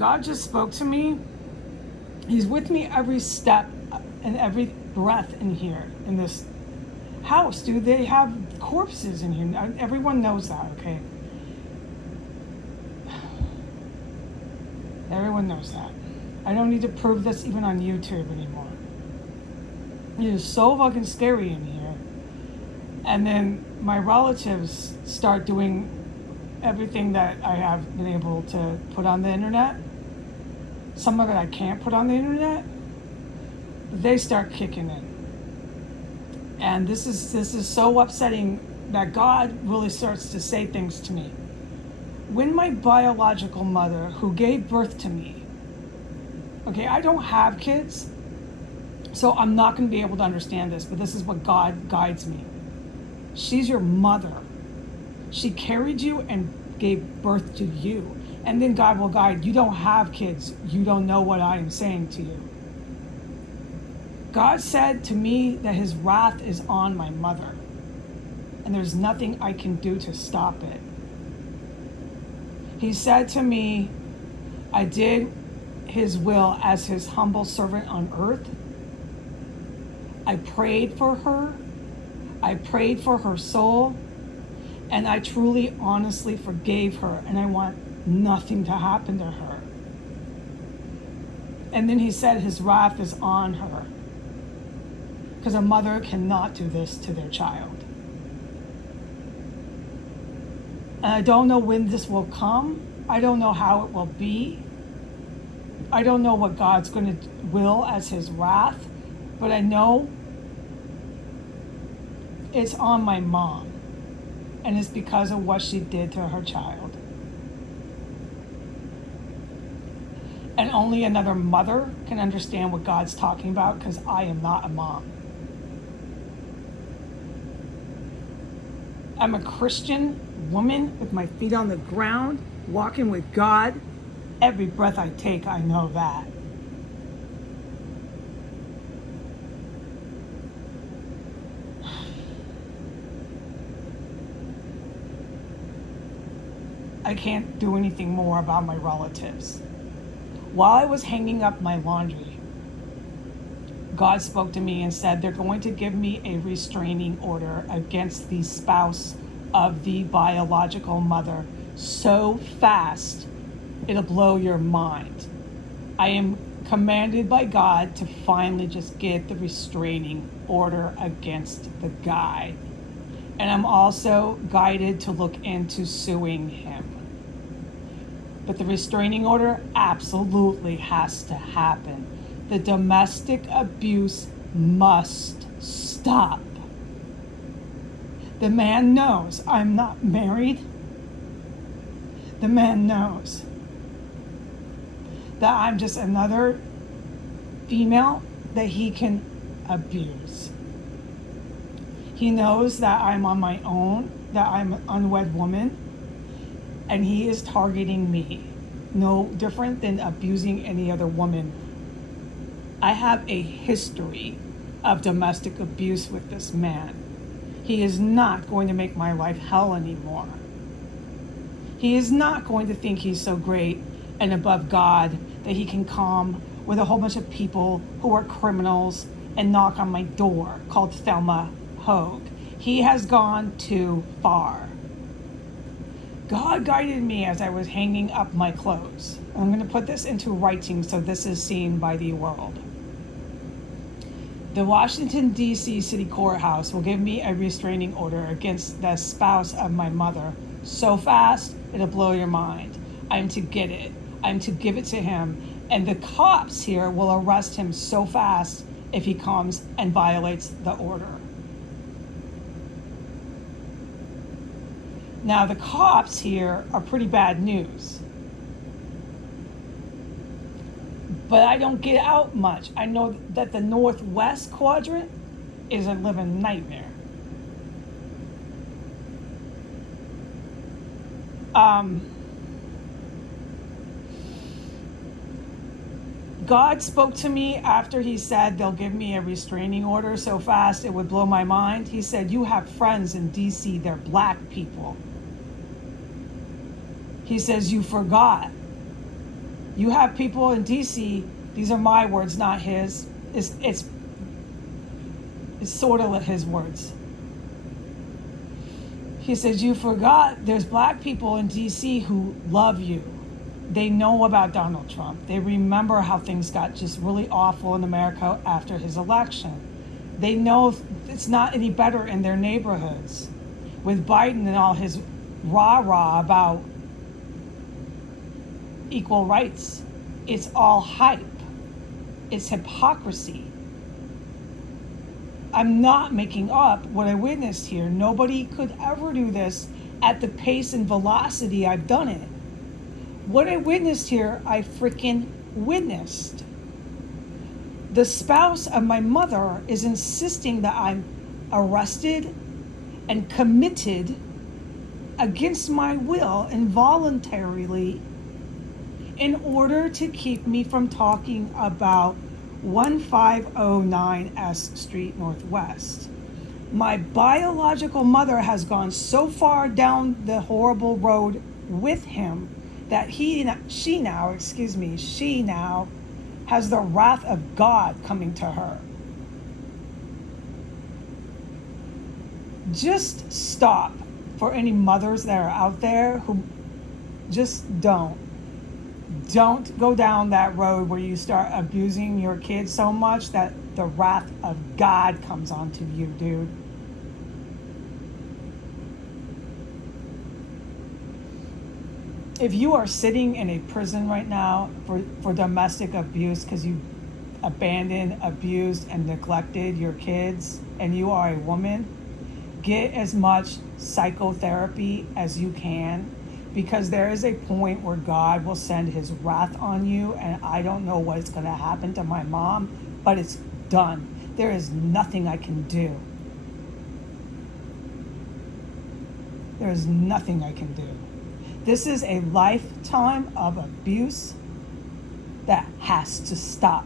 God just spoke to me. He's with me every step and every breath in here, in this house, dude. They have corpses in here. Everyone knows that, okay? Everyone knows that. I don't need to prove this even on YouTube anymore. It is so fucking scary in here. And then my relatives start doing everything that I have been able to put on the internet. Some of it I can't put on the internet. They start kicking in. And this is so upsetting that God really starts to say things to me. When my biological mother, who gave birth to me, okay, I don't have kids, so I'm not going to be able to understand this, but this is what God guides me. She's your mother. She carried you and gave birth to you. And then God will guide. You don't have kids. You don't know what I am saying to you. God said to me that his wrath is on my mother. And there's nothing I can do to stop it. He said to me, I did his will as his humble servant on earth. I prayed for her. I prayed for her soul. And I truly, honestly forgave her. And I want nothing to happen to her. And then he said his wrath is on her. Because a mother cannot do this to their child. And I don't know when this will come. I don't know how it will be. I don't know what God's going to will as his wrath. But I know it's on my mom. And it's because of what she did to her child. And only another mother can understand what God's talking about, because I am not a mom. I'm a Christian woman with my feet on the ground, walking with God. Every breath I take, I know that. I can't do anything more about my relatives. While I was hanging up my laundry, God spoke to me and said they're going to give me a restraining order against the spouse of the biological mother so fast it'll blow your mind. I am commanded by God to finally just get the restraining order against the guy. And I'm also guided to look into suing him. But the restraining order absolutely has to happen. The domestic abuse must stop. The man knows I'm not married. The man knows that I'm just another female that he can abuse. He knows that I'm on my own, that I'm an unwed woman, and he is targeting me. No different than abusing any other woman. I have a history of domestic abuse with this man. He is not going to make my life hell anymore. He is not going to think he's so great and above God that he can come with a whole bunch of people who are criminals and knock on my door, called Thelma Hogue. He has gone too far. God guided me as I was hanging up my clothes. I'm going to put this into writing so this is seen by the world. The Washington, D.C. City Courthouse will give me a restraining order against the spouse of my mother so fast it'll blow your mind. I'm to get it. I'm to give it to him. And the cops here will arrest him so fast if he comes and violates the order. Now, the cops here are pretty bad news. But I don't get out much. I know that the Northwest quadrant is a living nightmare. God spoke to me after he said they'll give me a restraining order so fast it would blow my mind. He said, you have friends in D.C., they're black people. He says, you forgot. You have people in DC, these are my words, not his. It's sort of his words. He says, you forgot there's black people in DC who love you. They know about Donald Trump. They remember how things got just really awful in America after his election. They know it's not any better in their neighborhoods. With Biden and all his rah-rah about equal rights, it's all hype. It's hypocrisy. I'm not making up what I witnessed here. Nobody could ever do this at the pace and velocity I've done it. What I witnessed here, I freaking witnessed. The spouse of my mother is insisting that I'm arrested and committed against my will involuntarily in order to keep me from talking about 1509 S Street Northwest. My biological mother has gone so far down the horrible road with him that she now has the wrath of God coming to her. Just stop. For any mothers that are out there who just don't go down that road where you start abusing your kids so much that the wrath of God comes onto you, dude. If you are sitting in a prison right now for domestic abuse because you abandoned, abused, and neglected your kids, and you are a woman, get as much psychotherapy as you can, because there is a point where God will send his wrath on you, and I don't know what is going to happen to my mom, but it's done. There is nothing I can do. There is nothing I can do. This is a lifetime of abuse that has to stop.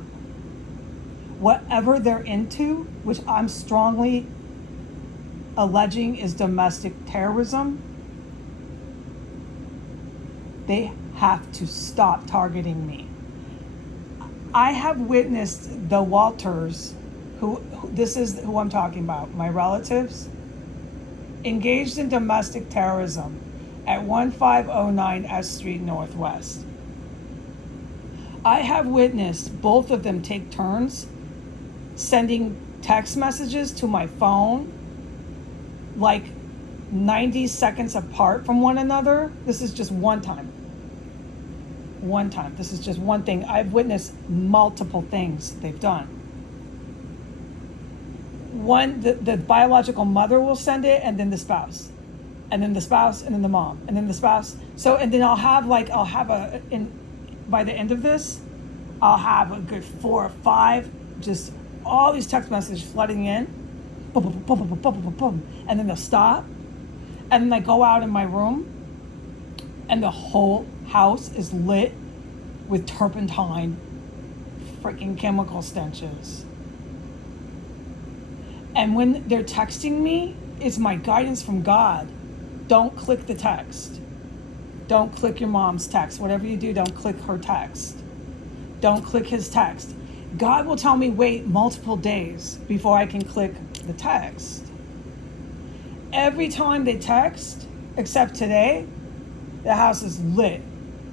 Whatever they're into, which I'm strongly alleging is domestic terrorism, they have to stop targeting me. I have witnessed the Walters, who this is who I'm talking about, my relatives, engaged in domestic terrorism at 1509 S Street Northwest. I have witnessed both of them take turns sending text messages to my phone like 90 seconds apart from one another. This is just one time. This is just one thing. I've witnessed multiple things they've done. One, the biological mother will send it, and then the spouse. And then the spouse, and then the mom, and then the spouse. So, and then by the end of this, I'll have a good 4 or 5, just all these text messages flooding in. Boom, boom, boom, boom, boom, boom, boom, boom. And then they'll stop. And then I go out in my room, and the whole house is lit with turpentine freaking chemical stenches. And when they're texting me, it's my guidance from God. Don't click the text. Don't click your mom's text. Whatever you do, don't click her text. Don't click his text. God will tell me wait multiple days before I can click the text. Every time they text, except today, the house is lit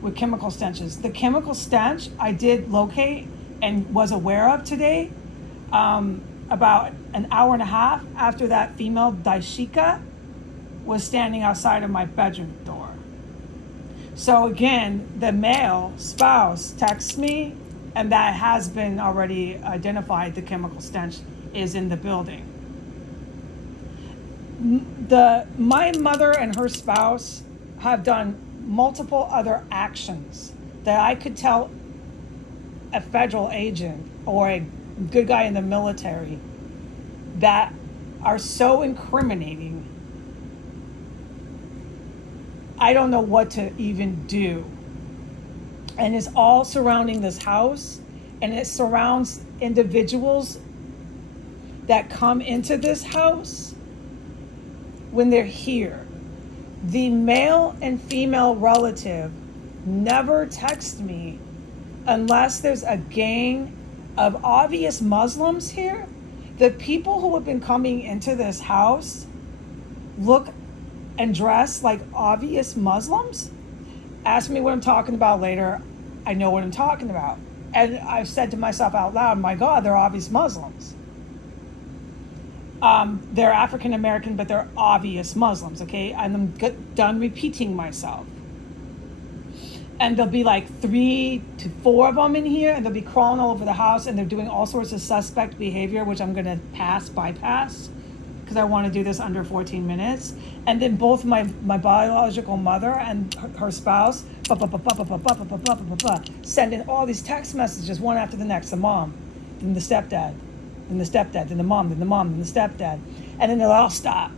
with chemical stenches. The chemical stench I did locate and was aware of today, about an hour and a half after that female Daishika was standing outside of my bedroom door. So again, the male spouse texts me, and that has been already identified. The chemical stench is in the building. My mother and her spouse have done multiple other actions that I could tell a federal agent or a good guy in the military that are so incriminating. I don't know what to even do. And it's all surrounding this house, and it surrounds individuals that come into this house when they're here. The male and female relative never text me unless there's a gang of obvious Muslims here, the people who have been coming into this house look and dress like obvious Muslims. Ask me what I'm talking about later. I know what I'm talking about. And I've said to myself out loud, my God, they're obvious Muslims. They're African American, but they're obvious Muslims, okay? And I'm done repeating myself. And there'll be like 3 to 4 of them in here, and they'll be crawling all over the house, and they're doing all sorts of suspect behavior, which I'm gonna bypass, because I want to do this under 14 minutes. And then both my biological mother and her spouse, sending all these text messages one after the next. The mom, then the stepdad, then the stepdad, then the mom, then the mom, then the stepdad, and then they'll all stop.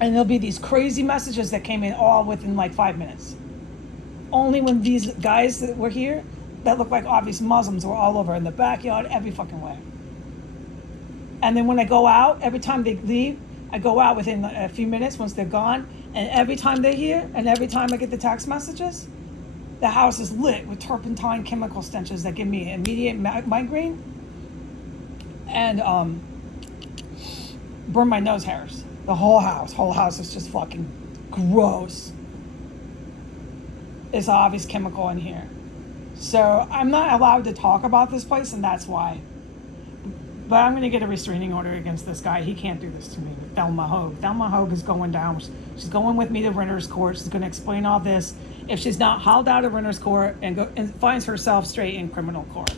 And there'll be these crazy messages that came in all within like 5 minutes. Only when these guys that were here that look like obvious Muslims were all over in the backyard, every fucking way. And then when I go out, every time they leave, I go out within a few minutes once they're gone. And every time they're here, and every time I get the text messages, the house is lit with turpentine chemical stenches that give me immediate migraine and burn my nose hairs. The whole house is just fucking gross. It's obvious chemical in here. So I'm not allowed to talk about this place, and that's why. But I'm going to get a restraining order against this guy. He can't do this to me with Thelma Hogue. Thelma Hogue is going down. She's going with me to Renter's Court. She's going to explain all this if she's not hauled out of Renter's Court and finds herself straight in criminal court.